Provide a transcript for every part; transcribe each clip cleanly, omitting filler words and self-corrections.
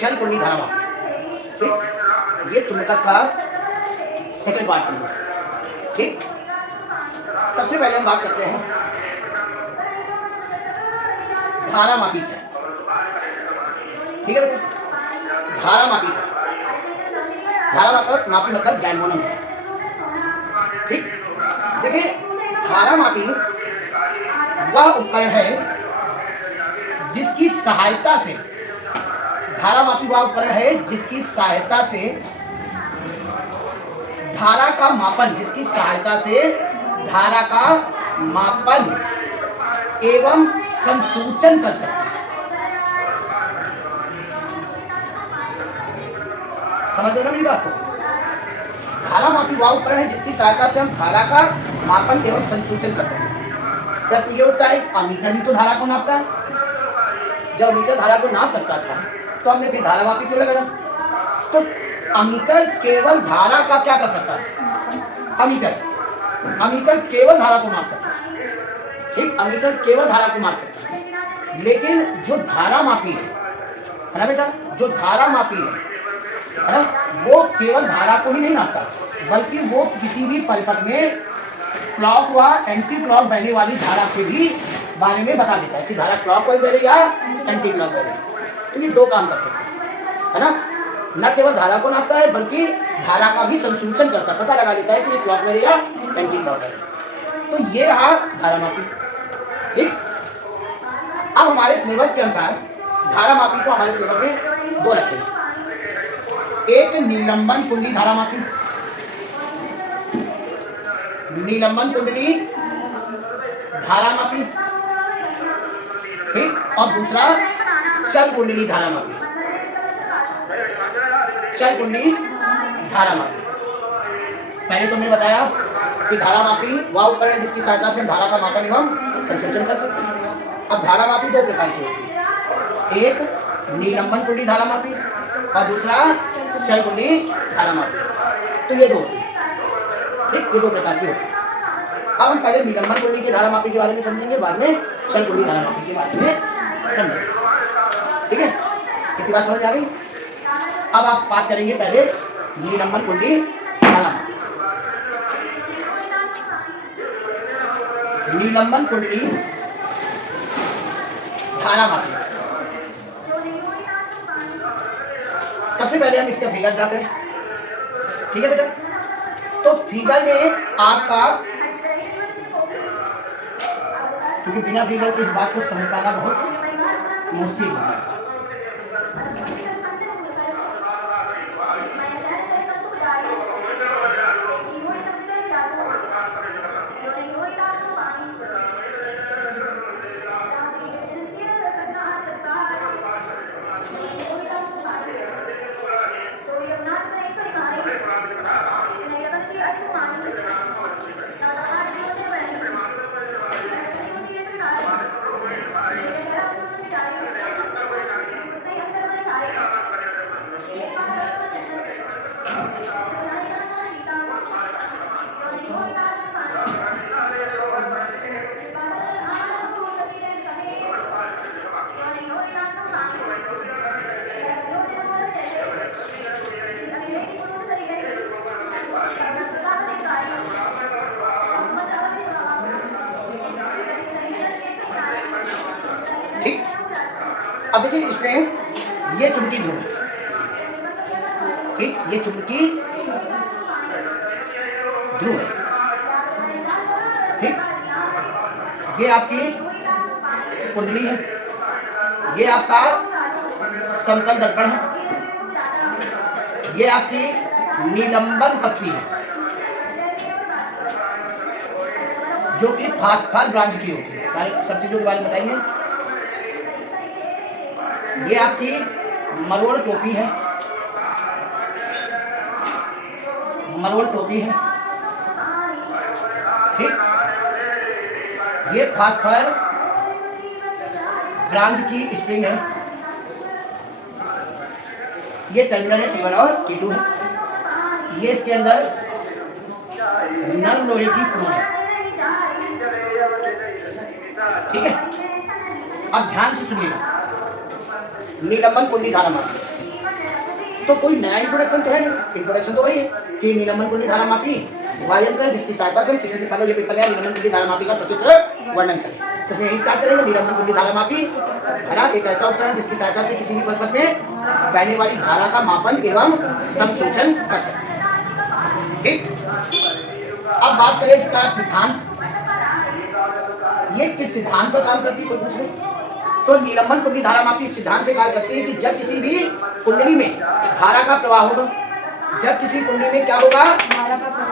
चल कुंडली धारा मापी। ठीक, ये चुंबकत्व का सेकंड पार्ट समझो। ठीक, सबसे पहले हम बात करते हैं धारा मापी क्या है। ठीक है बेटा, धारा मापी क्या है? धारा मापी मतलब गैल्वेनोमीटर है। ठीक, देखिए धारा मापी वह उपकरण है जिसकी सहायता से, धारा मापी वह उपकरण है जिसकी सहायता से धारा का मापन, जिसकी सहायता से धारा का मापन एवं संसूचन कर सकते हैं। समझ लो ना मेरी बात को। धारा मापी वह उपकरण है जिसकी सहायता से हम धारा का मापन एवं संसूचन कर सकते हैं। प्रश्न ये उठता है, अमीटर भी तो धारा को नापता है। जब अमीटर धारा को नाप सकता था तो हमने फिर धारा मापी क्यों लगाया? तो अमीटर केवल धारा का क्या कर सकता है? अमीटर केवल धारा को माप सकता है। ठीक, अमीटर केवल धारा को माप सकता है, लेकिन जो धारा मापी है ना बेटा, जो धारा मापी है ना, वो केवल धारा को ही नहीं नापता, बल्कि वो किसी भी परिपथ में क्लॉक व एंटी क्लॉक बहने वाली धारा के भी बारे में बता देता है कि धारा क्लॉक वाइज बह रही या एंटी क्लॉक बह रही। तो ये दो काम कर सकते हैं, है ना, न केवल धारा को नापता है बल्कि धारा का भी संसूचन करता है, पता लगा लेता है कि ये क्लॉक बह रही या एंटी क्लॉक बह रही। तो ये रहा धारा मापी। ठीक, अब हमारे सिलेबस के अनुसार धारा मापी को हमारे सिलेबस में दो रखेंगे। एक निलंबन कुंडली धारा मापी, निलंबन कुंडली धारा मापी। ठीक, और दूसरा चल कुंडली धारा मापी, चल कुंडली धारा मापी। पहले तुमने बताया कि धारा मापी वह उपकरण है जिसकी सहायता से हम धारा का मापन एवं संसूचन कर सकते हैं। अब धारा मापी दो प्रकार की होती है, एक निलंबन कुंडली धारा मापी और दूसरा चल कुंडली धारा मापी। तो ये दो होती है। ठीक, ये दो प्रकार की होती है। अब हम पहले निलंबन कुंडली की धारा मापी के बारे में समझेंगे, बाद में चल कुंडली धारा मापी के बारे में समझेंगे। ठीक है, कितनी बात समझ आ गई? अब आप बात करेंगे पहले निलंबन कुंडली धारा मापी। निलंबन कुंडली धारा मापी, सबसे पहले हम इसका फिगर ड्रा करें। ठीक है बेटा, तो फिगर में आपका, क्योंकि बिना फिगर के इस बात को समझ पाना बहुत मुश्किल होगा। ठीक, अब देखिए इसमें ये चुंबकीय ध्रुव है। ठीक, ये चुंबकीय ध्रुव है। ठीक, ये आपकी कुंडली है, ये आपका समतल दर्पण है, ये आपकी निलंबन पत्ती है जो कि फास्फर ब्रांच की होती है। सारे सब चीजों के बारे में बताइए। ये आपकी मरोड़ टोपी है, मरोड़ टोपी है। ठीक, ये फास्फर ब्रांच की स्प्रिंग है। ये टर्मिनल है T1 और T2 है। ये इसके अंदर नर लोहे की प्रोन है। ठीक है, अब ध्यान से सुनिएगा। निलंबन कुंडली धारा मापी, तो कोई नया इंट्रोडक्शन तो है नहीं, इंट्रोडक्शन तो वही है कि निलंबन कुंडली धारा मापी वाह यंत्र है जिसकी सहायता से हम किसी भी मतलब ये पेपर है निलंबन कुंडली धारा मापी का सचित्र वर्णन करें। तो इसमें यही स्टार्ट करेंगे। निलंबन कुंडली धारा मापी है ना, एक ऐसा उपकरण जिसकी सहायता से किसी भी परिपथ में बहने वाली धारा का मापन एवं संसूचन कर सकते हैं। ठीक, अब बात करें इसका सिद्धांत, ये किस सिद्धांत पर काम करती है कोई पूछ ले तो निलंबन कुंडली धारा मापी सिद्धांत पे कार्य करती है कि जब किसी भी कुंडली में धारा का प्रवाह होगा, जब किसी कुंडली में क्या होगा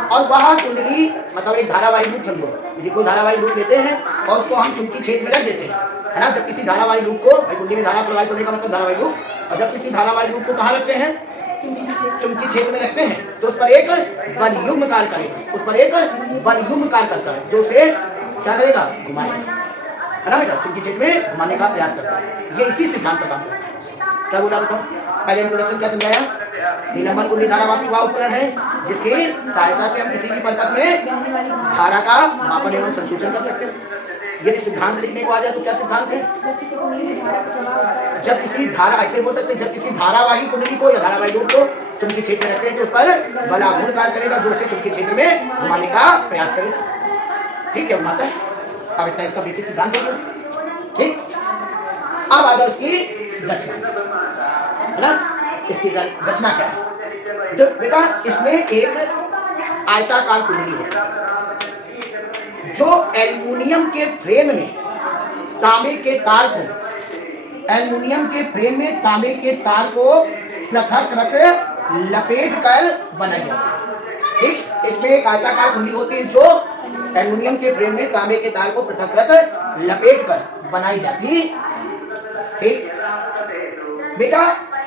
और वह कुंडली मतलब एक धारावाही लूप समझो, यदि कोई धारावाही लूप लेते हैं और उसको हम चुंबकीय क्षेत्र में रख देते हैं है ना, जब किसी धारावाही लूप को कुंडली में धारा प्रवाहित होने का मतलब धारावाही लूप, और जब किसी धारावाही लूप को कहाँ रखते हैं चुंबकीय क्षेत्र में रखते हैं तो उस पर एक बल युग्म कार्य करेगा, उस पर एक बल युग्म कार्य करता है जो उसे क्या करेगा घुमाएगा है ना बेटा, चुंबकीय क्षेत्र में घुमाने का प्रयास करता है। ये इसी सिद्धांत पर काम करता है। क्या बोला बताओ, पहले इंट्रोडक्शन क्या समझाया, निलंबन कुंडली धारा मापी वह उपकरण है जिसकी सहायता से हम किसी भी परिपथ में धारा का मापन एवं संसूचन कर सकते हैं। यदि सिद्धांत लिखने को आ जाए तो क्या सिद्धांत है, जब किसी धारा ऐसे बोल सकते हैं जब किसी धारावाही कुंडली को या धारावाही लूप को चुंबकीय क्षेत्र में रखते हैं तो उस पर बलाघूर्ण कार्य करेगा जो उसे चुंबकीय क्षेत्र में घुमाने का प्रयास करेगा। ठीक है, घुमाता है। अब इतना इसका बेसिक सिद्धांत है। ठीक, अब आ जाए उसकी रचना है ना, इसकी रचना क्या है तो बेटा इसमें एक आयताकार कुंडली होती है जो एल्युमिनियम के फ्रेम में तांबे के तार को एल्युमिनियम के फ्रेम में तांबे के तार को पृथक रख लपेट कर बनाई जाती है। ठीक, इसमें एक आयताकार कुंडली होती है जो एल्युमिनियम के फ्रेम में तांबे के तार को पृथक रख लपेट कर बनाई जाती है। ठीक बेटा,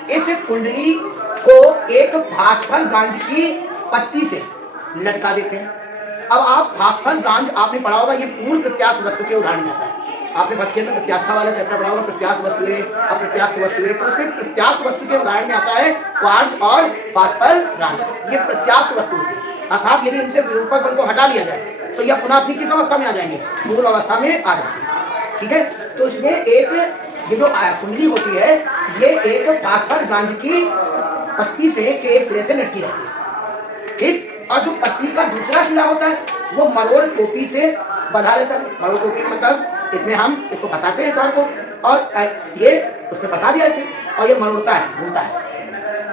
इस कुंडली को एक फास्फर ब्रांच की पत्ती से लटका देते हैं। अब आप फास्फर ब्रांच आपने पढ़ा होगा, ये पूर्ण प्रत्यास्थ वस्तु के उदाहरण आता है। आपने फर्स्ट ईयर में प्रत्यास्था वाला चैप्टर पढ़ा होगा, प्रत्यास्थ वस्तुएं अप्रत्यास्थ वस्तुएं, तो उसमें प्रत्यास्थ वस्तु के उदाहरण में आता है क्वार्ट्ज और फास्फर ब्रांच। ये प्रत्यास्थ वस्तु होती है, अर्थात यदि इनसे विरूपक बल को हटा लिया जाए तो यह पुनः अपनी किस अवस्था में आ जाएंगे, मूल अवस्था में आ जाती है। ठीक है, तो इसमें एक ये जो कुंडली होती है ये एक फास्फर ब्रांच की पत्ती से के एक सिरे से लटकी रहती है। ठीक, और जो पत्ती का दूसरा सिरा होता है वो मरोड़ टोपी से बंधा रहता है। मरोड़ टोपी मतलब इसमें हम इसको फंसाते हैं तार को और ये उसमें फंसा दिया इसे और ये मरोड़ता है, घूमता है।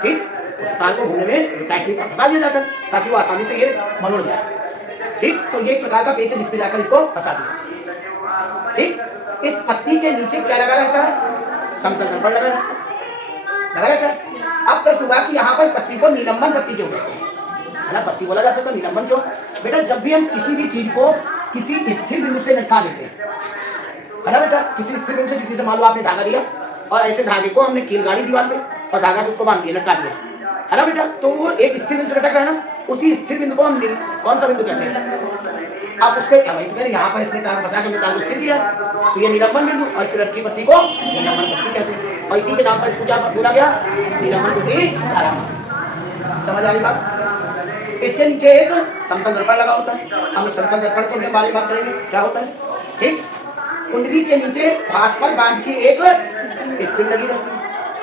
ठीक, उस तार को घूमने में टाइटली फंसा दिया जाता है ताकि वो आसानी से ये मरोड़ जाए। ठीक, तो ये एक प्रकार का पेच है जिसपे जाकर इसको फंसा दिया। ठीक, इस पत्ती के नीचे क्या लगा रहता है, समतल दर्पण लगा रहता है। अब प्रश्न हुआ कि यहाँ पर पत्ती को निलंबन पत्ती क्यों कहते हैं, है ना, पत्ती बोला जा सकता है, निलंबन क्यों? बेटा जब भी हम किसी भी चीज को किसी स्थिर बिंदु से लटका देते हैं, है ना बेटा, किसी स्थिर बिंदु से किसी से मान लो आपने धागा लिया और ऐसे धागे को हमने कील गाड़ी दीवार पे और धागा से उसको बांध दिया, लटका दिया, है ना बेटा, तो वो एक स्थिर बिंदु से लटक रहा है ना, उसी स्थिर बिंदु को हम कौन सा बिंदु कहते हैं? अब उसके यहाँ पर इसने तार फंसा के तार को स्थिर किया तो ये निलंबन बिंदु और इस लटकी पत्ती को निलंबन पत्ती कहते हैं और इसी के नाम पर इसको क्या बोला गया, निलंबन कुंडली धारा। समझ आ रही बात? इसके नीचे एक समतल दर्पण लगा होता है। हम इस समतल दर्पण के बारे में बात करेंगे क्या होता है। ठीक, कुंडली के नीचे फास्फर ब्रांच की एक स्प्रिंग लगी रहती है।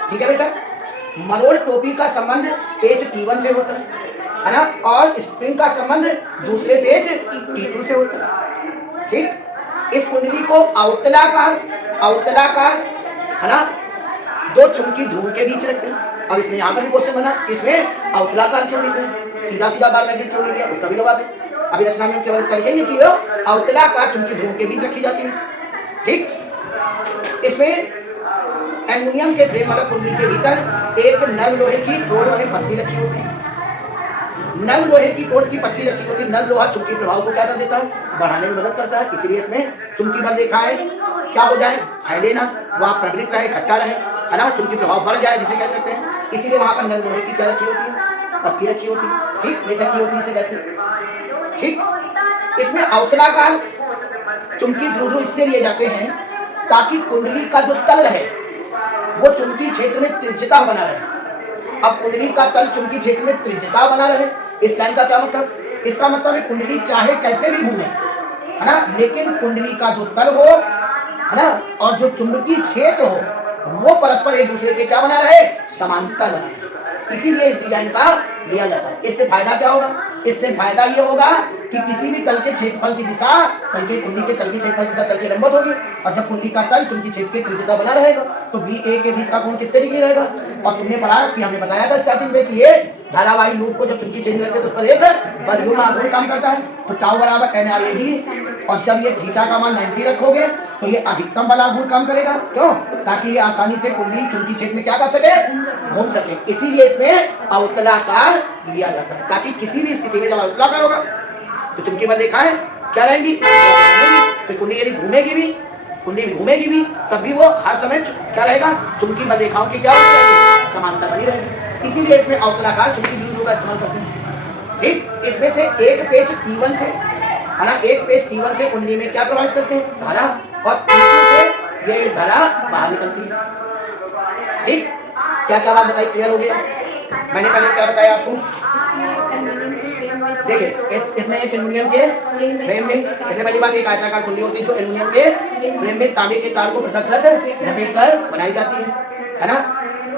ठीक है बेटा, मरोड़ टोपी का संबंध पेच T1 से होता है ना, और स्प्रिंग का संबंध दूसरे पेच T2 से होता है। ठीक, इस कुंडली को अवतलाकार है ना दो चुंबकीय ध्रुव के बीच रखते हैं। अब इसमें यहाँ पर भी क्वेश्चन बना, इसमें अवतलाकार क्यों लेते हैं, सीधा सीधा बार मैग्नेट क्यों नहीं लिया, उसका भी जवाब है। अभी रचना में हम केवल लिखेंगे कि वो अवतलाकार चुंबकीय ध्रुव के बीच रखी जाती है। ठीक, इसमें एल्युमिनियम के फ्रेम वाला कुंडली के भीतर एक नर्म लोहे की कोर वाली पत्ती रखी होती है। नर्म लोहे की कोर की पत्ती रखी होती है। नर्म लोहा चुंबकीय प्रभाव को क्या कर देता है, बढ़ाने में मदद करता है, इसीलिए इसमें चुंबकीय बल देखा है क्या हो जाए, फैले ना, वह प्रवृत्त रहे, इकट्ठा रहे, है ना, चुंबकीय प्रभाव बढ़ जाए जिसे कह सकते हैं। इसीलिए वहां पर नर्म लोहे की क्या रखी होती है, पत्ती रखी होती है। ठीक, प्लेट रखी होती है, इसे कहते हैं। ठीक, इसमें अवतलाकार चुंबकीय ध्रुव इसलिए लिए जाते हैं ताकि कुंडली का जो तल रहे वो चुंबकीय क्षेत्र में त्रिज्यता बना रहे। अब कुंडली का तल चुंबकीय क्षेत्र में त्रिज्यता बना रहे, इस लाइन का क्या मतलब, इसका मतलब है कुंडली चाहे कैसे भी घूमे, है ना, लेकिन कुंडली का जो तल हो, है ना, और जो चुंबकीय क्षेत्र हो वो परस्पर एक दूसरे के क्या बना रहे, समांतर बना रहे। इसीलिए इस डिजाइन का लिया जाता है। इससे फायदा क्या होगा? इससे फायदा ये होगा कि किसी भी तल के क्षेत्रफल की दिशा तल के कुंडी के तल के क्षेत्रफल की दिशा तल के लंबवत होगी, और जब कुंडी का तल चुंबकीय क्षेत्र के त्रिज्या बना रहेगा तो बी ए के बीच का कोण कितने डिग्री रहेगा। और तुमने पढ़ा कि हमने बताया था स्टार्टिंग में कि ये धारावाही लूप को जब चुंबकीय क्षेत्र रखते तो उस पर एक बलयुग्म आघूर्ण काम करता है, तो टाउ बराबर एन आई बी। और जब ये थीटा का मान 90 रखोगे तो ये अधिकतम बल आघूर्ण काम करेगा। क्यों? ताकि ये आसानी से कुंडी चुंबकीय क्षेत्र में क्या कर सके, घूम सके। इसीलिए इसमें अवतलाकार लिया जाता है, ताकि किसी भी स्थिति में जब अवतलाकार होगा तो चुंबकीय बल देखा है क्या रहेंगी, तो कुंडी यदि घूमेगी भी, कुंडी घूमेगी भी, तब भी वो हर समय क्या रहेगा, चुंबकीय बल रेखाओं की क्या होगी, समांतर बनी रहेगी। इसीलिए इसमें अवतलाकार चुंबकीय द्विध्रुव का इस्तेमाल करते हैं। ठीक, इसमें से एक पेच T1 से है ना, एक पेच T1 से कुंडली में क्या प्रवाहित करते हैं, धारा, और T2 से ये धारा बाहर निकलती है। ठीक, क्या क्या बात बताई, क्लियर हो गया? मैंने पहले क्या बताया आपको, देखिए इसमें एक एल्युमिनियम के फ्रेम में, जैसे पहली बात एक आयताकार कुंडी होती है जो एल्युमिनियम के फ्रेम में तांबे के तार को पृथक लपेट कर बनाई जाती है ना।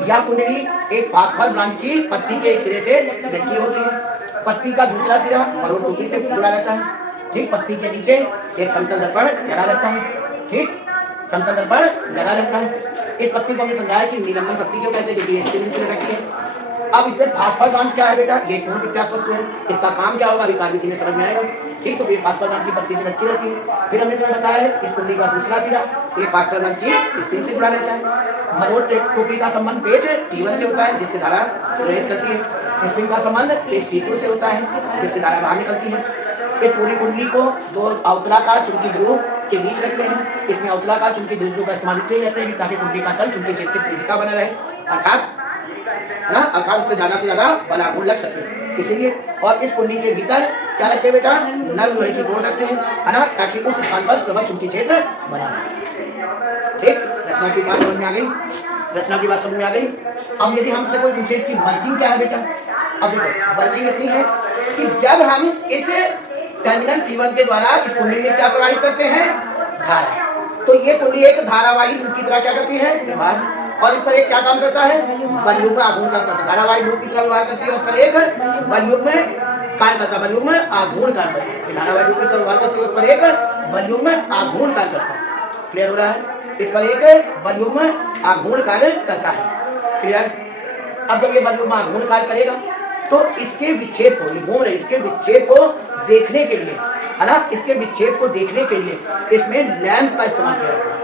यह कुंडली एक फास्फोर ब्रांच की पत्ती के एक सिरे से लटकी होती है। पत्ती का दूसरा सिरा मरोड़ टोपी से जुड़ा रहता है। ठीक, पत्ती के नीचे एक समतल दर्पण लगा रहता है। ठीक, समतल दर्पण लगा रहता है। इस पत्ती को हमने समझाया कि निलंबन पत्ती क्यों कहते हैं, क्योंकि इसके नीचे लटकी है। अब इसमें फास्फोर ब्रांच क्या है बेटा, ये कोण प्रत्यास्थ वस्तु है। इसका काम क्या होगा अभी कार्य में समझ में आएगा। ठीक, तो ये फास्फोर ब्रांच की पत्ती से लटकी रहती है। फिर हमने तुम्हें बताया है इस कुंडी का दूसरा सिरा ये फास्फोर ब्रांच की स्प्रिंग से जुड़ा रहता है। मरोड़ टोपी का संबंध पेच T1 से होता है जिससे धारा प्रवेश करती है। स्प्रिंग का संबंध पेच T2 से होता है जिससे धारा बाहर निकलती है। इस पूरी कुंडली को दो अवतलाकार चुंबकीय ध्रुव के बीच रखते हैं। इसमें अवतलाकार चुंबकीय ध्रुव का इस्तेमाल इसलिए करते हैं ताकि कुंडली का तल चुंबकीय क्षेत्र की त्रिज्या बना रहे, अर्थात ना, अर्थात उस पर ज्यादा से ज्यादा बल आघूर्ण लग सके। इसीलिए और इस कुंडी के भीतर क्या रखते हैं बेटा, नर लोहे की कोण रखते हैं, है ना, ताकि उस स्थान पर प्रबल चुंबकीय क्षेत्र बना रहे। ठीक, रचना की बात समझ में आ गई, रचना की बात समझ में आ गई। अब यदि हमसे कोई पूछे कि वर्किंग क्या है बेटा, अब देखो वर्किंग इतनी है कि जब हम इस टर्मिनल T1 के द्वारा इस कुंडी में क्या प्रवाहित करते हैं, धारा, तो ये कुंडी एक धारावाही लूप की तरह क्या करती है, व्यवहार, और इस पर एक क्या काम करता है, बलयुग्म आघूर्ण काम करता है। धारावाही लूप की तरह व्यवहार करती है, उस पर एक बलयुग्म कार्य करता है, बलयुग्म आघूर्ण कार्य करता है। धारावाही लूप की तरह व्यवहार करती है, उस पर एक बलयुग्म आघूर्ण कार्य करता है। क्लियर हो रहा है? इस पर एक बलयुग्म आघूर्ण कार्य करता है। क्लियर? अब जब ये बलयुग्म आघूर्ण कार्य करेगा तो इसके विक्षेप को, घूम रहे इसके विक्षेप को देखने के लिए, है ना, इसके विक्षेप को देखने के लिए इसमें लैंप का इस्तेमाल किया जाता है।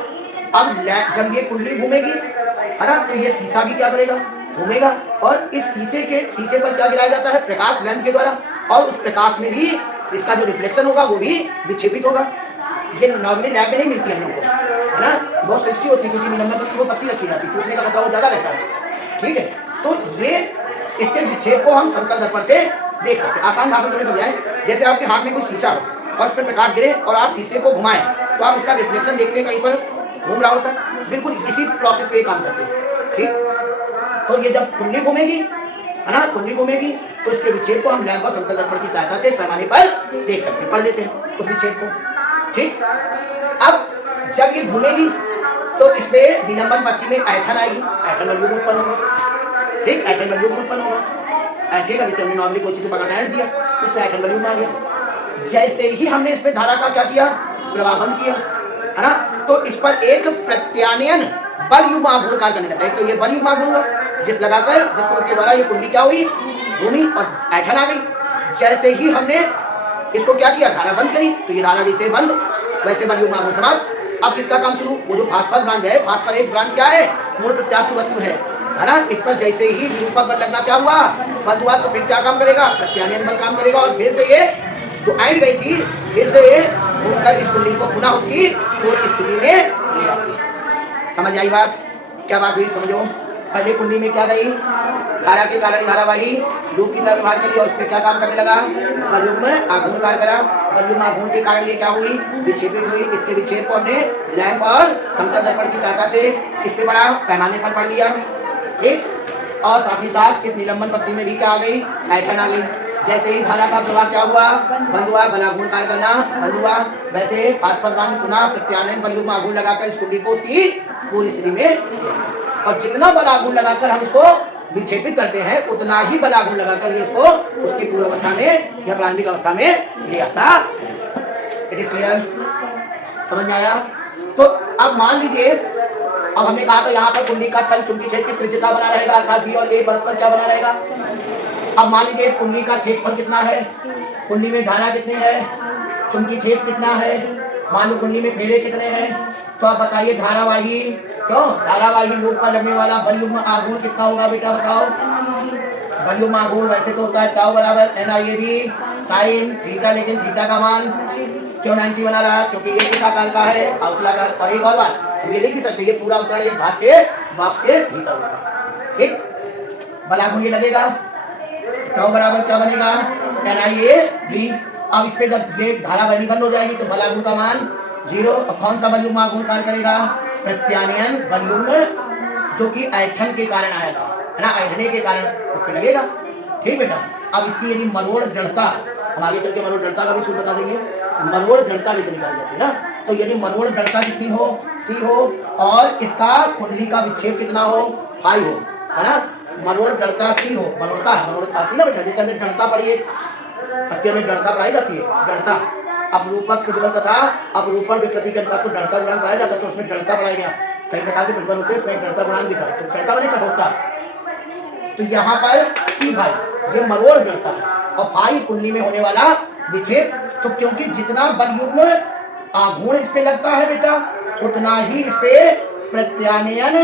अब जब ये कुंडली घूमेगी, है ना, तो ये शीशा भी क्या करेगा, घूमेगा, और इस शीशे पर क्या गिराया जाता है, प्रकाश लैंप के द्वारा, और उस प्रकाश में भी इसका जो रिफ्लेक्शन होगा वो भी विक्षेपित होगा। ये नॉर्मली लैब में नहीं मिलती है हम लोग को, है ना, बहुत सस्ती होती है क्योंकि निलंबन पत्ती को पत्ती रखी जाती है, टूटने का खतरा वो ज्यादा रहता है। ठीक है, तो ये इसके विक्षेप को हम समतल दर्पण से देख सकते हैं। आसान भाषा में समझाएं, जैसे आपके हाथ में कोई शीशा हो और उस पर प्रकाश गिरे और आप शीशे को घुमाएं तो आप उसका रिफ्लेक्शन देखते हैं कहीं पर घूम रहा होता है, बिल्कुल इसी प्रोसेस पे काम करते हैं। ठीक, तो ये जब कुंडली घूमेगी, है ना, कुंडली घूमेगी तो इसके विक्षेप को हम लैंप और समतल दर्पण की सहायता से पैमाने पर देख सकते हैं, पढ़ लेते हैं उस विक्षेप को। ठीक, अब जब ये घूमेगी तो इसमें निलंबन पत्ती में ऐठन आएगी, ऐठन बलयुग्म उत्पन्न होगा। ठीक, ऐठन बलयुग्म उत्पन्न होगा। ठीक है, जैसे हमने नॉर्मली कोई चीज पकड़ कर दिया उसमें ऐठन बलयुग्म आ गया। जैसे ही हमने इस पे धारा का क्या किया, प्रवाह बंद किया, है ना, तो इस पर एक प्रत्यानयन बलयुग्म आघूर्ण कार्य करने लगता है। तो ये बलयुग्म आघूर्ण जिस लगाकर जिसके द्वारा ये कुंडली क्या हुई, घूमी और ऐठन आ गई। जैसे ही हमने इसको क्या किया, धारा बंद करी, तो ये धारा जैसे बंद वैसे बलयुग्म आघूर्ण समाप्त। अब किसका काम शुरू, वो जो फास्फोर ब्रांच है, फास्फोर एक ब्रांच क्या है, मूल प्रत्यास्थ वस्तु है ना, इस पर जैसे ही विरूपक बल लगना क्या हुआ, बंद हुआ, तो फिर क्या काम करेगा, प्रत्यानयन बल काम करेगा, और फिर से ये जो ऐंठ गई थी फिर से ये घूमकर इस कुंडली को पुनः उसकी पूर्व स्थिति में ले आती है। समझ आई बात? क्या बात हुई समझो। पहले कुंडली में क्या गई, धारा के कारण धारावाही लूप की तरह व्यवहार करी और उस पर क्या काम करने लगा, बलयुग्म आघूर्ण कार्य करा। बलयुग्म आघूर्ण के कारण ये क्या हुई, विक्षेपित हुई। इसके विक्षेप को हमने लैंप और समतल दर्पण की सहायता से किस पे पढ़ा, पैमाने पर पढ़ लिया। ठीक, और साथ ही साथ इस निलंबन पत्ती में भी क्या आ गई, ऐठन आ गई। जैसे ही धारा का प्रवाह क्या हुआ, बंद हुआ, बलाघूर्ण कार्य करना बंद हुआ, वैसे फास्फोर ब्रांच पुनः प्रत्यानयन बलयुग्म आघूर्ण लगाकर इस कुंडी को उसकी पूरी स्थिति में, और जितना बल आघूर्ण लगाकर हम इसको विक्षेपित करते हैं उतना ही बल आघूर्ण लगाकर ये इसको उसकी पूर्व अवस्था में या प्रारंभिक अवस्था में ले आता है। It is clear? समझ में आया? तो अब मान लीजिए, अब हमने कहा था यहाँ पर कुंडली का तल चुंबकीय क्षेत्र की त्रिज्यता बना रहेगा, अर्थात बी और ए परस्पर क्या बना रहेगा। अब मान लीजिए इस कुंडली का क्षेत्रफल कितना है, कुंडली में धारा कितनी है, चुंबकीय क्षेत्र कितना है, मान लो कुंडली में फेरे कितने हैं, तो आप बताइए धारावाही धारावाही लूप पर लगने वाला बल युग्म आघूर्ण कितना होगा बेटा बताओ। बल युग्म आघूर्ण वैसे तो होता है टाउ बराबर NIAB साइन थीटा, लेकिन थीटा का मान क्यों 90 बना रहा है, क्योंकि ये किस आकार का है, अवतलाकार। और एक और बात ये लिख सकते, ये पूरा उपकरण एक भाग के बॉक्स के भीतर होगा। ठीक, बल आघूर्ण ये लगेगा, टाउ बराबर क्या बनेगा NIAB। अब इस पे जब ये धारा बहनी बंद हो जाएगी तो बल आघूर्ण का मान 0। अब कौन सा बल युग्म आघूर्ण कार्य करेगा, प्रत्यानयन बल युग्म, जो कि ऐंठन के कारण आया था, है ना, ऐंठने के कारण उस पे लगेगा। ठीक बेटा, अब इसकी यदि मरोड़ जड़ता, हम आगे चल के मरोड़ जड़ता का भी सूत्र बता देंगे, मरोड़ जड़ता कैसे निकाली जाती है ना। तो यदि मरोड़ जड़ता कितनी हो, C हो, और इसका कुंडली का विक्षेप कितना हो, फाई हो, है ना, मरोड़ जड़ता C हो, मरोड़ता मरोड़ आती ना बेटा, जैसे हमने जड़ता पढ़ी है, अस्थियों में जड़ता पढ़ाई जाती है, जड़ता अपरूपक प्रतिबल तथा अपरूपण विकृति के अनुपात को जड़ता गुणांक पढ़ाया जाता है, तो उसमें जड़ता पढ़ाया गया, कई प्रकार के प्रतिबल होते हैं, उसमें जड़ता गुणांक भी था, तो जड़ता वाली कठोरता। तो यहाँ पर C भाई ये मरोड़ जड़ता है, और फाई कुंडली में होने वाला विक्षेप। तो क्योंकि जितना बल युग्म आघूर्ण इस पे लगता है बेटा, उतना ही इस पे प्रत्यानयन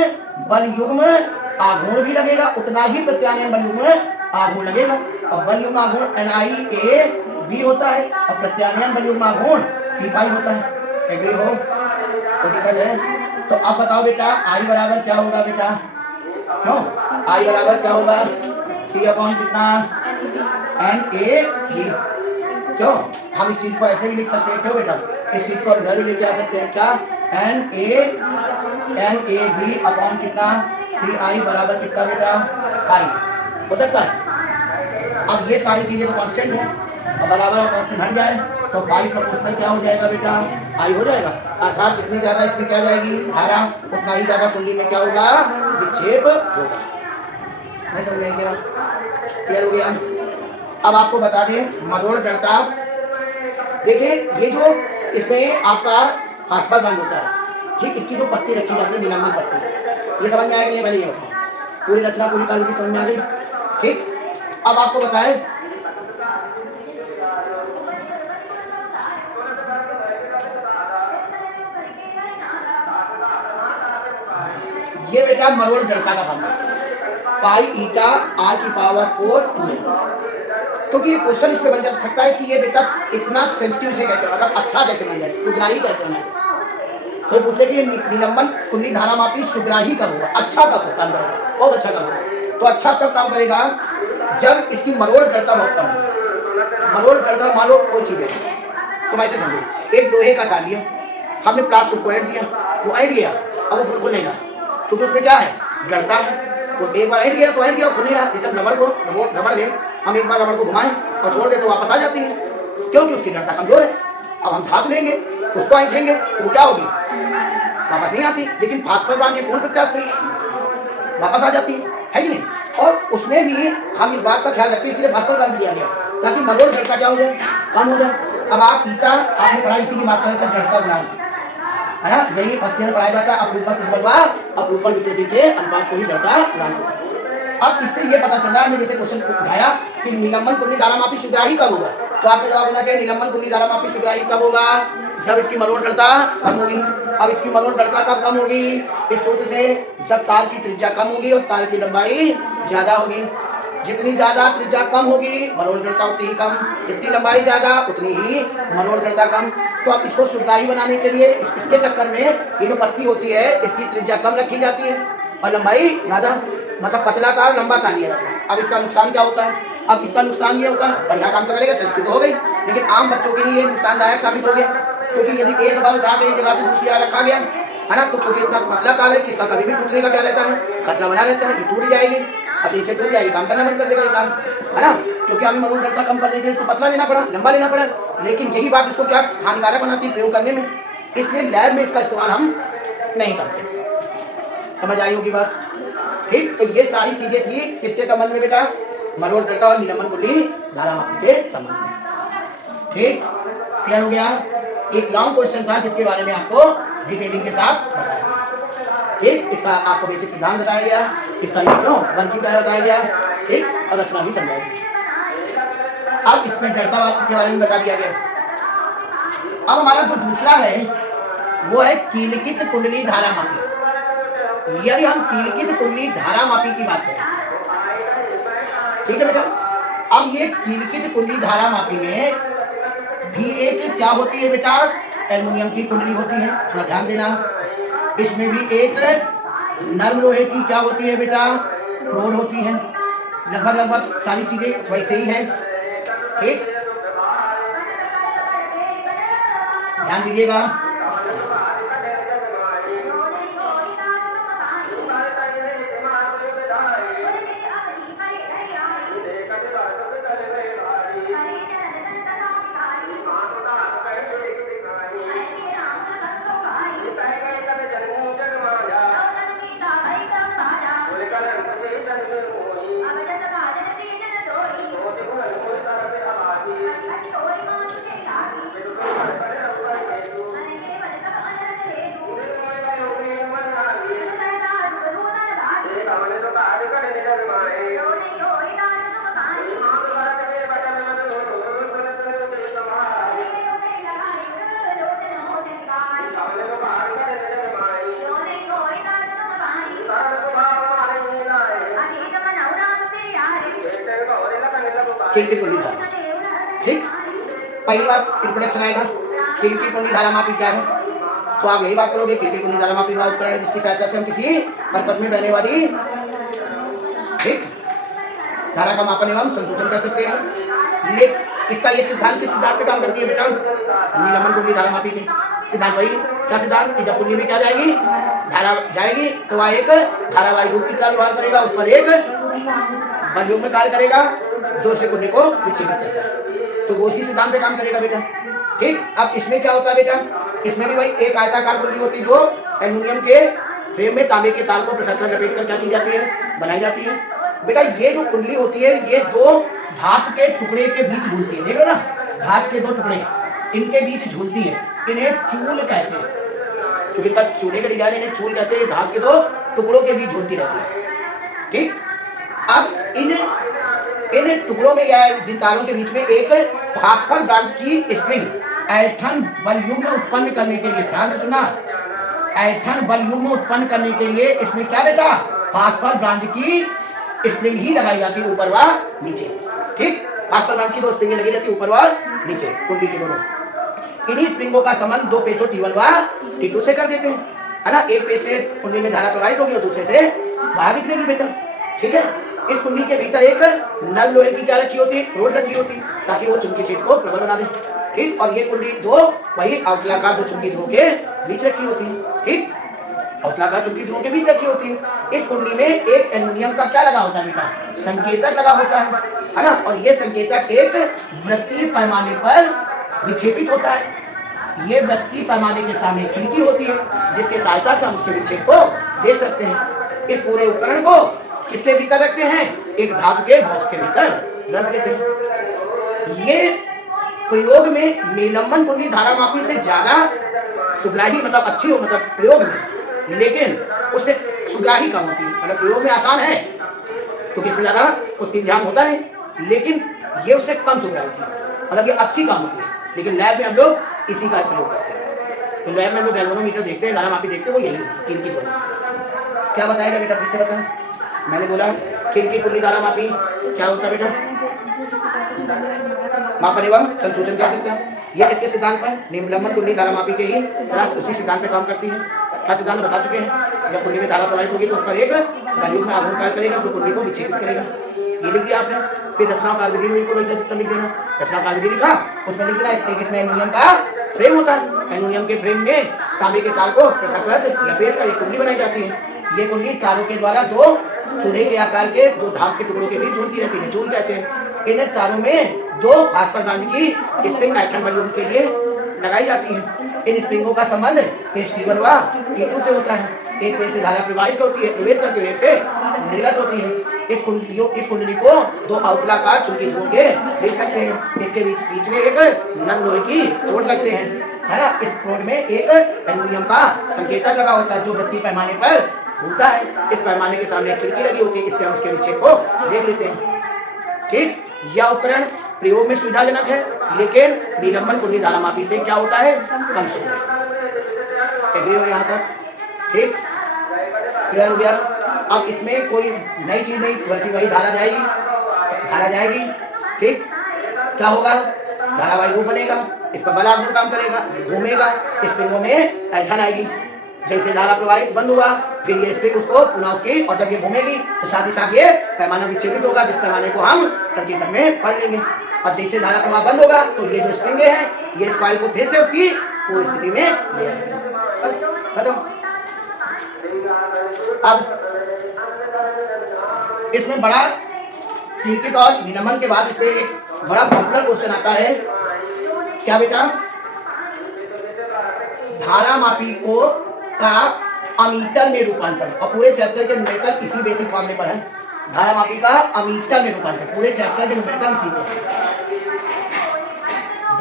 बल युग्म आघूर्ण भी लगेगा, उतना ही प्रत्यानयन बल युग्म आघूर्ण लगेगा। और बल युग्म आघूर्ण NIAB होता है, और प्रत्यानयन बल युग्म आघूर्ण C5 होता है। एग्री हो? कोई दिक्कत है? तो अब बताओ बेटा I बराबर क्या होगा बेटा, क्यों I बराबर क्या होगा, C अपॉन कितना NAB। क्यों हम इस चीज को ऐसे भी लिख सकते हैं, क्यों बेटा इस चीज को इधर भी लेके आ सकते हैं, क्या NAB अपॉन कितना CI बराबर कितना बेटा 5 हो सकता है। अब ये सारी चीजें तो कांस्टेंट है, और बराबर कांस्टेंट हट जाए तो 5 प्रोपोर्शनल क्या हो जाएगा बेटा, I हो जाएगा। अर्थात जितनी ज्यादा इसमें क्या जाएगी धारा, उतना ही ज्यादा कुंडली में क्या होगा, विक्षेप होगा। नहीं समझ आएगी क्या? क्लियर हो गया? अब आपको बता दें मरोड़ जड़ता, देखिए ये जो इसमें आपका फास्फर बंद होता है, ठीक, इसकी जो पत्ती रखी जाती है निलंबन पत्ती, ये समझ में आएगी, पहले ये बताओ, पूरी रचना पूरी कागजी समझ में आ गई। ठीक, अब आपको बताएं ये बेटा मरोड़ जड़ता का फॉर्मूला पाई ईटा R की पावर 4 2 क्योंकि ये क्वेश्चन इस पे बन जा सकता है कि ये बेटा इतना सेंसिटिव से कैसे, मतलब अच्छा कैसे बन जाए, सुग्राही कैसे बना जाए। तो पूछ ले कि निलंबन कुंडली धारा मापी सुग्राही कब होगा, अच्छा कब काम करेगा, बहुत अच्छा काम होगा। तो अच्छा तब काम करेगा जब इसकी मरोड़ जड़ता बहुत कम है। मरोड़ जड़ता मान लो कोई चीज है, तुम ऐसे समझो, एक लोहे का तार लिया, हमने प्लास्टिक को ऐड दिया, वो ऐड गया, अब वो बिल्कुल नहीं रहा, क्योंकि उसमें क्या है, जड़ता है। वो एक बार ऐड गया तो ऐड गया, खुल नहीं रहा। जैसे रबड़ को रबड़ ले, हम एक बार रबड़ को घुमाएं और छोड़ दे तो वापस आ जाती है, क्योंकि उसकी जड़ता कमजोर है। अब हम धातु लेंगे, उसको ऐंठेंगे तो वो क्या होगी, वापस नहीं आती। लेकिन फास्फोरस बांध के पूर्ण प्रत्याश से वापस आ जाती है कि नहीं। और उसमें भी हम इस बात का ख्याल रखते हैं, इसलिए फास्फोरस बांध दिया गया ताकि मरोड़ जड़ता क्या हो जाए, कम हो जाए। अब आप ईटा आपने पढ़ा, इसी की बात करें तो जड़ता गुणांक है ना, यही फर्स्ट ईयर पढ़ाया जाता है, अपरूपण विकृति के अनुपात को ही जड़ता गुणांक होता है। अब इससे ये पता चल रहा है, जैसे क्वेश्चन उठाया कि निलंबन कुंडली धारा मापी सुग्राही कब होगा, तो आपका जवाब होना चाहिए निलंबन कुंडली धारा मापी सुग्राही कब होगा, जब इसकी मरोड़ जड़ता कम होगी। अब इसकी मरोड़ जड़ता कब कम होगी, इस सूत्र से, जब तार की त्रिज्या कम होगी और तार की लंबाई ज्यादा होगी। जितनी ज्यादा त्रिज्या कम होगी मरोड़ जड़ता उतनी ही कम, जितनी लंबाई ज्यादा उतनी ही मरोड़ जड़ता कम। तो अब इसको सुग्राही बनाने के लिए इसके चक्कर में ये जो पत्ती होती है इसकी त्रिज्या कम रखी जाती है और लंबाई ज्यादा, मतलब पतला तार लंबा तार लिया जाता है। अब इसका नुकसान क्या होता है, अब इसका नुकसान ये होता है, बढ़िया काम तो करेगा, सस्ती तो हो गई, लेकिन आम बच्चों के लिए नुकसानदायक साबित हो गया। क्योंकि यदि एक बार उठा के एक जगह से दूसरी जगह रखा गया है ना, तो क्योंकि इतना पतला तार है कि इसका कभी भी टूटने का क्या रहता है, खतरा बना रहता है, ये टूट जाएगी, अति से टूट जाएगी, काम करना बंद कर देगा ये तार, है ना। क्योंकि हमें मरोड़ जड़ता कम करने के लिए इसको पतला लेना पड़ा, लंबा लेना पड़ा, लेकिन यही बात इसको क्या हानिकारक बनाती है प्रयोग करने में, इसलिए लैब में इसका इस्तेमाल हम नहीं करते। समझ आई होगी बात? ठीक, तो ये सारी चीजें थी किसके संबंध में बेटा? मरोड़ कर्ता और निलंबन कुंडली धारा मापी के संबंध में। ठीक, क्लियर हो गया? एक लॉन्ग क्वेश्चन था जिसके बारे में आपको डिटेलिंग के साथ बताया गया। ठीक, इसका आपको बेसिक सिद्धांत बताया गया, इसका क्यों वर्किंग बताया गया, ठीक, और रचना भी समझाई गई। अब इसमें जड़ता के बारे में बता दिया गया। अब हमारा जो दूसरा है वो है कीलकित कुंडली धारा मापी। यदि हम कीलकित कुंडली धारा मापी की बात करें, ठीक है बेटा, अब ये कीलकित कुंडली धारा मापी में भी एक क्या होती है बेटा? एल्युमिनियम की कुंडली होती है, थोड़ा ध्यान देना। इसमें भी एक नर्म लोहे की क्या होती है बेटा? रोड होती है। लगभग सारी चीजें वैसे ही है। ठीक, ध्यान दीजिएगा। कीलकित कुंडली धारा, ठीक, पहली बात इंट्रोडक्शन आएगा। कीलकित कुंडली धारा मापी क्या है? तो आप यही बात करोगे, कीलकित कुंडली धारा मापी का उपकरण है जिसकी सहायता से हम किसी परपथ में बहने वाली, ठीक, धारा का मापन एवं संशोधन कर सकते हैं। लेकिन इसका ये सिद्धांत किस सिद्धांत पे काम करती है बेटा? निलंबन कुंडली धारा मापी के सिद्धांत वही क्या सिद्धांत कि जब कुंडली में क्या जाएगी, धारा जाएगी, तो वह एक धारावाही रूप की तरह व्यवहार करेगा, उस पर एक बलयोग में कार्य करेगा जो उसे कुंडली को विक्षेपित करता है। तो वो उसी सिद्धांत पे काम करेगा बेटा। ठीक, अब इसमें क्या होता है बेटा? इसमें भी वही एक आयताकार कुंडली होती है जो एल्युमिनियम के फ्रेम में तांबे के तार को पृथक कर लपेट कर क्या की जाती है, बनाई जाती है। बेटा ये जो कुंडली होती है ये दो धातु के टुकड़े के बीच झूलती है। देखो ना, धातु के दो टुकड़े इनके बीच झूलती है, इन्हें चूल कहते हैं। क्योंकि इनका चूल्हे का डिजाइन इन्हें चूल कहते हैं। धातु के दो टुकड़ों के बीच झूलती रहती है। ठीक, अब इन टुकड़ों में या जिन तारों के बीच में एक फास्फर ब्रांच की स्प्रिंग ऐंठन बल युग्म उत्पन्न करने के लिए, ध्यान से सुना, ऐंठन बल युग्म उत्पन्न करने के लिए इसमें क्या बेटा? फास्फर ब्रांच की स्प्रिंग ही लगाई जाती है, ऊपर व नीचे। ठीक, फास्फर ब्रांच की दो स्प्रिंगें लगी जाती है, ऊपर व नीचे, कुंडली के दोनों। इन्हीं स्प्रिंगों का संबंध दो पेचों T1 व T2 से कर देते हैं, है ना। एक पेच से कुंडली में धारा प्रवाहित होगी और दूसरे से बाहर निकलेगी बेटा। ठीक है, इस कुंडली के भीतर एक नल लोहे की क्या रखी होती है? रोड रखी होती है, ताकि वो चुंबकीय क्षेत्र को प्रबल बना दे। ठीक, और ये कुंडली दो वही अवतलाकार दो चुंबकीय ध्रुवों के बीच रखी होती है। ठीक, अवतलाकार चुंबकीय ध्रुवों के बीच रखी होती है। इस कुंडली में एक एल्युमिनियम का क्या लगा होता है बेटा? संकेतक लगा होता है ना। और ये संकेतक एक वृत्तीय पैमाने पर विक्षेपित होता है। ये वृत्तीय पैमाने के सामने खिड़की होती है जिसके सहायता से हम उसके विक्षेप को देख सकते हैं। इस पूरे उपकरण को किसके भीतर रखते हैं? एक धातु के बॉक्स के भीतर रख देते हैं। ये प्रयोग में निलंबन कुंडली धारा मापी से ज्यादा सुग्राही, मतलब अच्छी हो, मतलब प्रयोग में, लेकिन उससे सुग्राही कम होती है। मतलब प्रयोग में आसान है क्योंकि इसमें ज्यादा उसकी ध्यान होता है, लेकिन ये उससे कम सुग्राही थी, मतलब ये अच्छी काम होती है। लेकिन लैब में हम लोग इसी का प्रयोग करते हैं। तो लैब में हम लोग गैल्वेनोमीटर देखते हैं, धारा मापी देखते हैं, वो यही होती है। कीलकित कुंडली क्या बताएगा बेटा? फिर से बताएं। मैंने बोला कीलकित कुंडली धारा मापी क्या होता है बेटा? मापन एवं संशोधन कर सकते हैं। ये इसके सिद्धांत पर निलंबन कुंडली धारा मापी के ही तरह उसी सिद्धांत पे काम करती है। क्या सिद्धांत बता चुके हैं? जब कुंडली में धारा प्रवाहित होगी तो उस पर एक बलयुग्म में आघूर्ण कार्य करेगा जो कुंडली को विक्षेपित करेगा। ये लिख दिया आपने। फिर रचना कार्य विधि में इनको वैसे सिस्टम लिख देना। रचना कार्य विधि लिखा, उसमें लिख देना इसमें एल्युमिनियम का फ्रेम होता है। एल्युमिनियम के फ्रेम में तांबे के तार को पृथक लपेट कर एक कुंडली बनाई जाती है। ये कुंडली तारों के द्वारा दो चूल्हे के आकार के दो धातु के टुकड़ों के बीच झूलती रहती है, चूल कहते हैं। इन तारों में दो फास्फर ब्रांच की स्प्रिंग ऐंठन बल युग्म के लिए लगाई जाती हैं। इन स्प्रिंगों का संबंध पेज T1 व T2 से होता है। एक पेज से धारा प्रवाहित होती है, प्रवेश करती है, एक से निर्गत होती है। इस कुंडली को दो अवतलाकार चुंबकीय ध्रुवों के बीच रखते हैं। इसके बीच में एक नम लोहे की रोड रखते हैं, है ना। इस रोड में एक एल्यूमिनियम का संकेतक लगा होता है जो वृत्तीय पैमाने पर घूमता है। इस पैमाने के सामने एक खिड़की लगी होती है, इससे हम उसके विक्षेप को देख लेते हैं। ठीक, यह उपकरण प्रयोग में सुविधाजनक है, लेकिन निलंबन कुंडली धारामापी से क्या होता है, कम सुविधा। एग्री हो यहाँ तक? ठीक, क्लियर हो गया। अब इसमें कोई नई चीज नहीं, बल्कि वही धारा जाएगी। ठीक, क्या होगा, धारावाही रूप बनेगा, इस पर बल आघूर्ण काम करेगा, घूमेगा, स्प्रिंगों में ऐंठन आएगी। जैसे धारा प्रवाहित बंद हुआ, फिर ये स्प्रिंग उसको पुनः उसकी, और जब ये घूमेगी तो साथ ही साथ ये पैमाना विक्षेपित होगा, जिस पैमाने को हम संकेतक में पढ़ लेंगे। और जैसे धारा प्रवाह बंद होगा तो ये जो स्प्रिंग है ये इस कॉइल को फिर से उसकी पूरी स्थिति में ले आएगी। बस खत्म। अब इसमें बड़ा सीखित और निलंबन के बाद इसमें एक बड़ा पॉपुलर क्वेश्चन आता है, क्या बेटा, धारामापी को का अमीटर में रूपांतरण। और पूरे चैप्टर के न्यूमेरिकल इसी बेसिक फॉर्म में पढ़े। धारामापी का अमीटर में रूपांतरण, पूरे चैप्टर के न्यूमेरिकल इसी पे।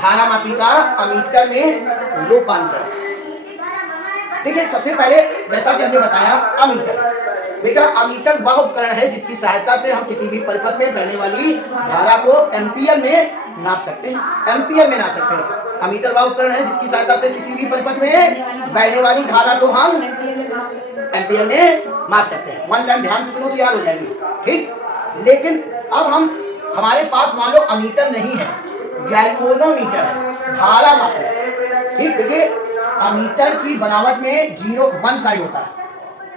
धारामापी का अमीटर में रूपांतरण। देखिए, सबसे पहले जैसा कि हमने बताया, अमीटर बेटा, अमीटर वह उपकरण है जिसकी सहायता से हम किसी भी परिपथ में बहने वाली धारा को एम्पियर में नाप सकते हैं। एम्पियर में नाप सकते हैं। अमीटर वह उपकरण है जिसकी सहायता से किसी भी परिपथ में बहने वाली धारा को हम एम्पियर में माप सकते हैं। वन टाइम ध्यान से सुनो तो याद हो जाएगी। ठीक, लेकिन अब हमारे पास मान लो अमीटर नहीं है, गैल्वेनोमीटर है, धारा मापक। ठीक, देखिए, अमीटर की बनावट में 0 1 साइड होता है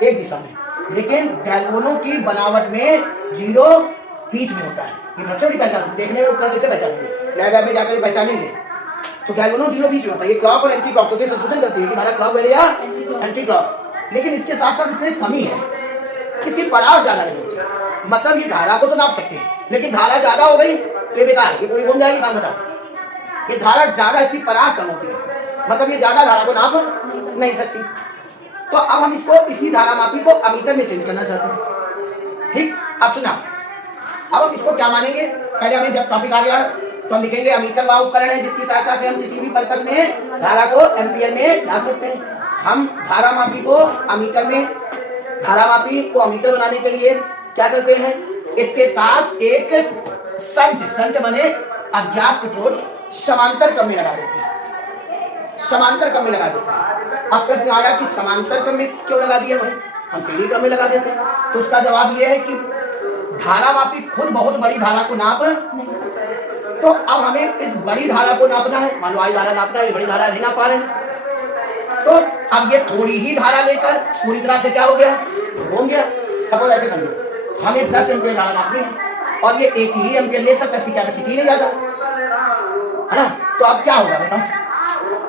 एक दिशा में, लेकिन गैल्वेनो की बनावट में 0 बीच में होता है। ये बच्चों की पहचान, देखने में उपकरण कैसे पहचानेंगे, लैब में जाकर पहचानेंगे। तो गैल्वेनो 0 बीच में होता है। ये क्लॉक और एंटी क्लॉक को संशोधन करती है कि धारा क्लॉक या एंटी क्लॉक। लेकिन इसके साथ साथ इसमें कमी है, इसकी परास ज्यादा नहीं होती। मतलब ये धारा को तो नाप सकते हैं, लेकिन धारा ज्यादा हो गई तो ये बेकार, ये पूरी घूम जाएगी। काम बताओ, ये धारा ज्यादा, इसकी परास कम होती है, मतलब ये ज्यादा धारा को नाप नहीं सकती। तो अब हम इसको, इसी धारामापी को अमीटर में चेंज करना चाहते हैं। ठीक, अब सुना, अब हम इसको क्या मानेंगे, पहले हमें जब टॉपिक आ गया तो हम लिखेंगे अमीटर वह उपकरण है जिसकी सहायता से हम किसी भी परिपथ में धारा को एम्पियर में ला सकते हैं। हम धारामापी को अमीटर बनाने के लिए क्या करते हैं, इसके साथ एक संट बने अज्ञात प्रतिरोध समांतर क्रम में लगा देते हैं। अब प्रश्न आया कि समांतर क्रम में क्यों लगा दिया भाई, हम सीढ़ी क्रम में लगा देते हैं। तो उसका जवाब यह है कि धारामापी खुद बहुत बड़ी धारा को नाप, तो अब हमें इस बड़ी धारा को नापना है। मान लो आई धारा नापना है, ये बड़ी धारा नहीं नाप पा रहे, तो अब ये थोड़ी ही धारा लेकर पूरी तरह से क्या हो गया, गया। सपोज ऐसे समझो, हमें 10 एम्पियर धारा नापनी है और ये एक ही एम्पियर ले सकता है, इसकी कैपेसिटी नहीं ज्यादा, है ना। तो अब क्या होगा बताओ,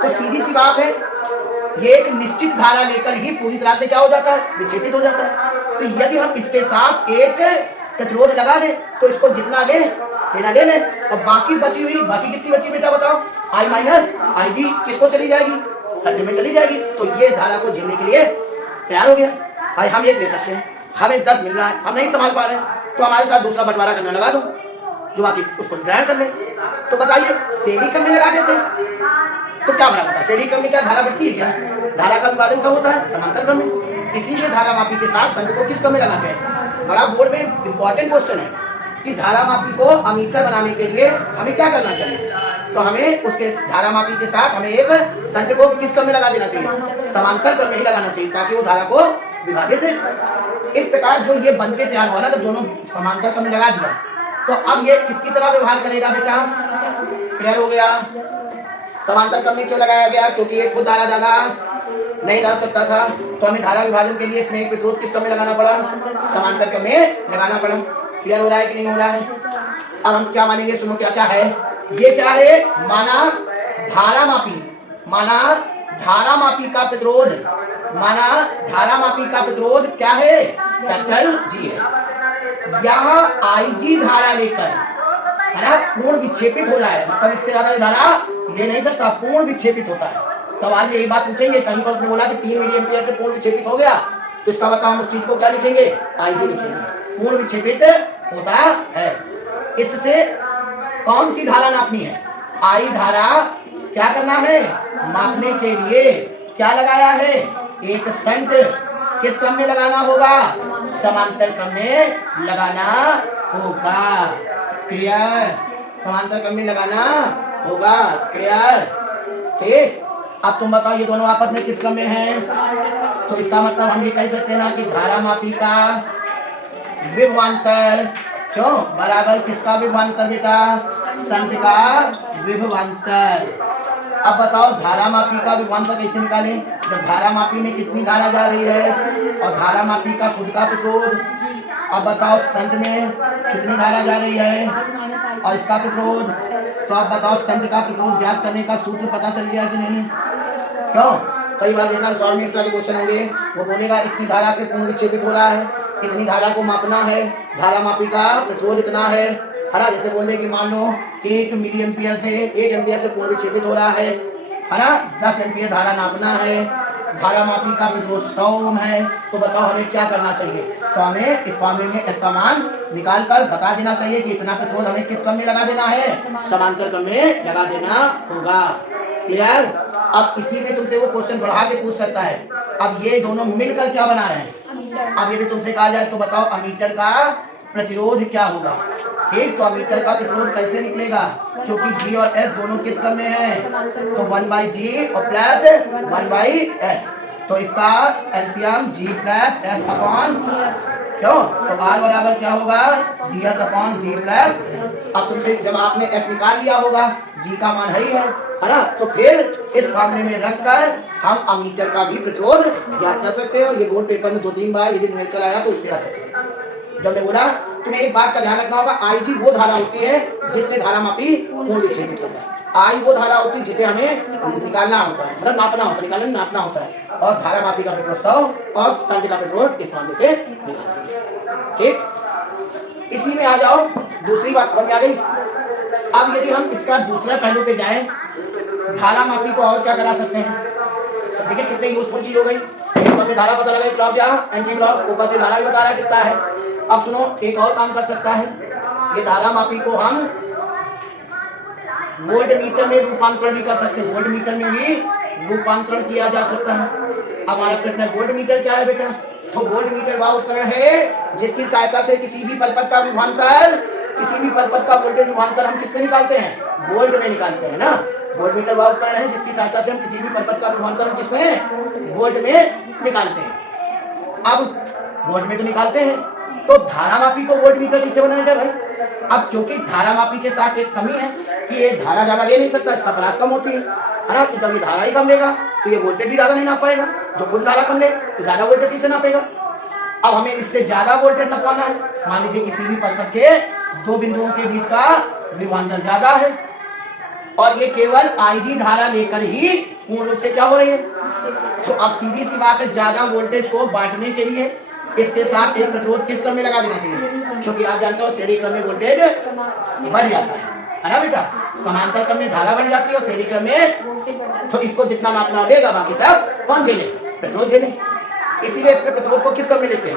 तो सीधी सी बात है, ये एक निश्चित धारा लेकर ही पूरी तरह से क्या हो जाता है, विक्षेपित हो जाता है। तो यदि हम इसके साथ एक प्रतिरोध लगा दें तो इसको जितना लेना ले लें, और बाकी कितनी बची बेटा बताओ, I माइनस आई जी किसको चली जाएगी, संट में चली जाएगी। तो ये धारा को झेलने के लिए तैयार हो गया। भाई हम ये दे सकते हैं, हमें 10 मिल रहा है, हम नहीं संभाल पा रहे हैं, तो हमारे साथ दूसरा बंटवारा करने लगा दो, जो बाकी उसको ग्राइंड कर ले। तो बताइए, श्रेणी क्रम में लगा देते हैं तो क्या बना होता है, श्रेणी क्रम में क्या धारा बढ़ती है, क्या धारा का विभाजन कब होता है, समांतर क्रम में। इसीलिए धारामापी के साथ संट को किस क्रम में लगाते हैं। बड़ा बोर्ड में इंपॉर्टेंट क्वेश्चन है कि धारामापी को अमीटर बनाने के लिए हमें क्या करना चाहिए, तो हमें उसके धारामापी के साथ हमें एक संट को किस क्रम में लगा देना चाहिए, समांतर क्रम में ही लगाना चाहिए, ताकि वो धारा को विभाजित है। इस प्रकार जो ये बन के तैयार हुआ ना, तो दोनों समांतर क्रम में लगा दिया, तो अब ये किसकी तरह व्यवहार करेगा बेटा, क्लियर हो गया। समांतर क्रम में क्यों लगाया गया, क्योंकि ये खुद धारा ज्यादा नहीं डाल सकता था, तो हमें धारा विभाजन के लिए इसमें एक प्रतिरोध किस क्रम में लगाना पड़ा, समांतर क्रम में लगाना पड़ा। क्लियर हो रहा है कि नहीं हो रहा है। अब हम क्या मानेंगे, सुनो क्या क्या है, ये क्या है, माना धारामापी का प्रतिरोध क्या है, कैपिटल जी है। यहाँ आई जी धारा लेकर, है ना, पूर्ण विक्षेपित हो जाए, मतलब इससे ज्यादा धारा ले नहीं सकता, पूर्ण विक्षेपित होता है। सवाल में यही बात पूछेंगे, कहीं पर उसने बोला कि 3 मिली एम्पियर से पूर्ण विक्षेपित हो गया, तो इसका मतलब हम उस चीज को क्या लिखेंगे, IG लिखेंगे, पूर्ण विक्षेपित होता है। इससे कौन सी धारा नापनी है, I धारा क्या करना है, मापने के लिए क्या लगाया है, एक शंट किस क्रम में लगाना होगा, समांतर क्रम में लगाना होगा। क्लियर, समांतर क्रम में लगाना होगा। क्लियर, ठीक। अब तुम बताओ ये दोनों आपस में किस क्रम में हैं, तो इसका मतलब हम ये कह सकते हैं ना कि धारामापी का विभवांतर क्यों बराबर किसका विभवांतर बेटा, शंट का विभवांतर। अब बताओ धारामापी का विभवांतर कैसे निकालें, जब धारामापी में कितनी धारा जा रही है और धारामापी का खुद का प्रतिरोध। अब बताओ शंट में कितनी धारा जा रही है और इसका प्रतिरोध। तो अब बताओ शंट का प्रतिरोध ज्ञात करने का सूत्र पता चल गया कि नहीं, क्यों कई बार देखना 100 मीटर के क्वेश्चन होंगे, वो बोलेगा इतनी धारा से पूर्ण विक्षेपित हो रहा है, इतनी धारा को मापना है, धारामापी का प्रतिरोध इतना है ना। जैसे बोल दे कि मान लो 1 मिली एम्पियर से 1 एम्पियर से पूर्ण विक्षेपित हो रहा है ना, 10 एम्पियर धारा नापना है, धारामापी का प्रतिरोध 100 ओम है, तो बताओ हमें क्या करना चाहिए। तो हमें इस मामले में इसका मान निकाल कर बता देना चाहिए कि इतना प्रतिरोध हमें किस क्रम में लगा देना है, समांतर क्रम में लगा देना होगा। क्लियर। अब इसी में तुमसे वो क्वेश्चन बढ़ा के पूछ सकता है, अब ये दोनों मिलकर क्या बना रहे हैं। अब यदि तुमसे कहा जाए तो बताओ अमीटर का प्रतिरोध क्या होगा, ठीक। तो अमीटर का प्रतिरोध कैसे निकलेगा, क्योंकि G और S दोनों किस क्रम में है, तो 1/G और प्लस 1/S, तो इसका LCM G plus S upon क्यों, तो R बराबर क्या होगा, GS अपॉन G प्लस। अब तुमसे जब आपने S निकाल लिया होगा, G का मान है ना, तो फिर इस मामले में रखकर हम अमीटर का भी प्रतिरोध ज्ञात कर सकते हो। ये बोर्ड पेपर में 2-3 बार यदि निकल आया तो इससे आ सकते हैं। जब मैं बोला तुम्हें एक बात का ध्यान रखना होगा, IG वो धारा होती है जिससे धारामापी पूर्ण विक्षेपित होता है, I वो धारा होती है जिसे हमें निकालना होता है, मतलब नापना होता है, निकालना नापना होता है, और धारामापी का प्रतिरोध 100 और शंट का प्रतिरोध इस मामले से निकालना, ठीक। इसी में आ जाओ, दूसरी बात समझ आ गई। अब यदि हम इसका दूसरा पहलू पे जाएं, धारामापी को और क्या करा सकते हैं, सब देखिए कितने यूजफुल चीज हो गई। एक तो धारा पता लगा, क्लॉक या एंटी क्लॉक, ऊपर से धारा भी बता रहा है कितना है। अब सुनो एक और काम कर सकता है, ये धारामापी को हम वोल्ट मीटर में रूपांतरण भी कर सकते हैं, वोल्ट मीटर में भी रूपांतरण किया जा सकता है। अब हमारा प्रश्न है वोल्ट मीटर क्या है बेटा, तो वोल्ट मीटर वह उपकरण है जिसकी सहायता से किसी भी परिपथ का विभवांतर, किसी भी परिपथ का वोल्टेज विभवांतर हम किस में निकालते हैं, वोल्ट में निकालते हैं ना। वोल्ट मीटर वह उपकरण है जिसकी सहायता से हम किसी भी परिपथ का विभवांतर हम किसमें, वोल्ट में निकालते हैं। अब वोल्ट में तो निकालते हैं, तो धारामापी को वोल्ट मीटर कैसे बनाया जाए भाई। अब क्योंकि धारामापी के साथ एक कमी है कि ये धारा ज्यादा ले नहीं सकता, इसका परास कम होती है ना, तो जब ये धारा ही कम लेगा तो ये वोल्टेज भी ज्यादा नहीं नाप पाएगा, जो खुद धारा कम ले तो ज्यादा वोल्टेज कैसे नापेगा। अब हमें इससे ज्यादा वोल्टेज नापना है, मान लीजिए किसी भी परिपथ के 2 बिंदुओं के बीच का विभवांतर ज्यादा है और ये केवल IG धारा लेकर ही पूर्ण रूप से क्या हो रही है, तो अब सीधी सी बात है, ज्यादा वोल्टेज को बांटने के लिए इसके साथ एक प्रतिरोध किस क्रम में लगा देना चाहिए, क्योंकि आप जानते हो श्रेणी क्रम में वोल्टेज बढ़ जाता है ना बेटा, समांतर क्रम में धारा बढ़ जाती है और श्रेणी क्रम में तो इसको जितना नापना लेगा बाकी सब कौन झेले, प्रतिरोध झेले। इसीलिए इसके प्रतिरोध को किस क्रम में लेते हैं,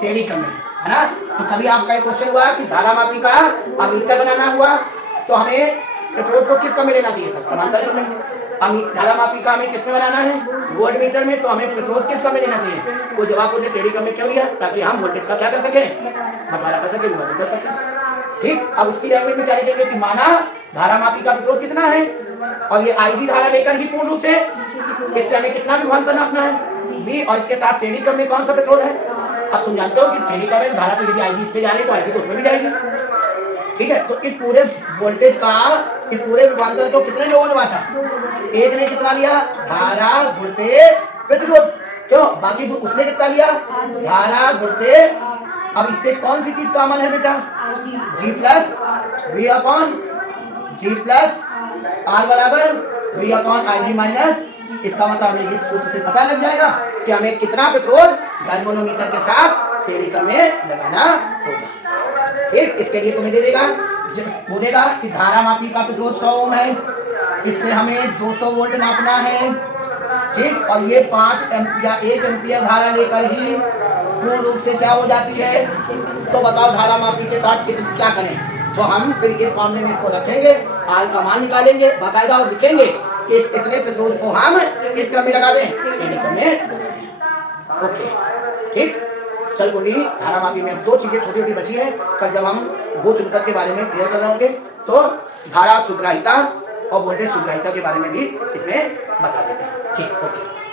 श्रेणी क्रम में, है ना। तो कभी आपका एक क्वेश्चन हुआ कि धारामापी का अमीटर बनाना हुआ तो हमें प्रतिरोध को किस क्रम में लेना चाहिए था, समांतर क्रम में। धारामापी का हमें किसमें बनाना है, वोल्ट मीटर में, तो हमें प्रतिरोध किस क्रम में लेना चाहिए, वो जवाब बोलते श्रेणी क्रम में क्यों लिया, ताकि हम वोल्टेज का क्या कर सके, बंटवारा कर सके, विभाजन कर सके, ठीक। अब उसकी लैंग्वेज में क्या लिखेंगे कि माना धारामापी का प्रतिरोध कितना है और ये IG धारा लेकर ही पूर्ण रूप से इससे हमें कितना विभवांतर नापना है B, और इसके साथ श्रेणी क्रम में कौन सा प्रतिरोध है। अब तुम जानते हो कि श्रेणी क्रम में धारा तो यदि IG इस पे जा रही है तो IG तो उसमें भी जाएगी, ठीक है। तो इस पूरे वोल्टेज का, इस पूरे विभवांतर को कितने लोगों ने बांटा, एक ने कितना लिया, धारा गुणित प्रतिरोध, क्यों, बाकी उसने कितना लिया, धारा गुणित। अब इससे कौन सी चीज कॉमन है बेटा, G plus V upon G plus R बराबर V अपॉन IG माइनस। इसका मतलब हमें इस सूत्र से पता लग जाएगा कि हमें कितना प्रतिरोध गैल्वेनोमीटर के साथ श्रेणी क्रम में लगाना होगा, ठीक। इसके लिए तुम्हें दे देगा, बोलेगा कि धारामापी का प्रतिरोध 100 ओम है, इससे हमें 200 वोल्ट नापना है, ठीक। और ये 5 एम्पियर 1 एम्पियर धारा लेकर ही पूर्ण रूप से क्या हो जाती है। तो बताओ धारा मापी के साथ क्या करें। तो हम फिर इस मामले में इसको रखेंगे, आर का मान निकालेंगे बाकायदा और लिखेंगे कि इतने प्रतिरोध को हम इस क्रम में लगा दें, श्रेणी क्रम में। ओके, ठीक। चल कुंडी धारा मापी में अब 2 चीजें छोटी छोटी बची है। कल जब हम वो चुंबक के बारे में क्लियर कर रहे होंगे तो धारा सुग्राहिता और वोल्टेज सुग्राहिता के बारे में भी इसमें बता देंगे, ठीक। ओके।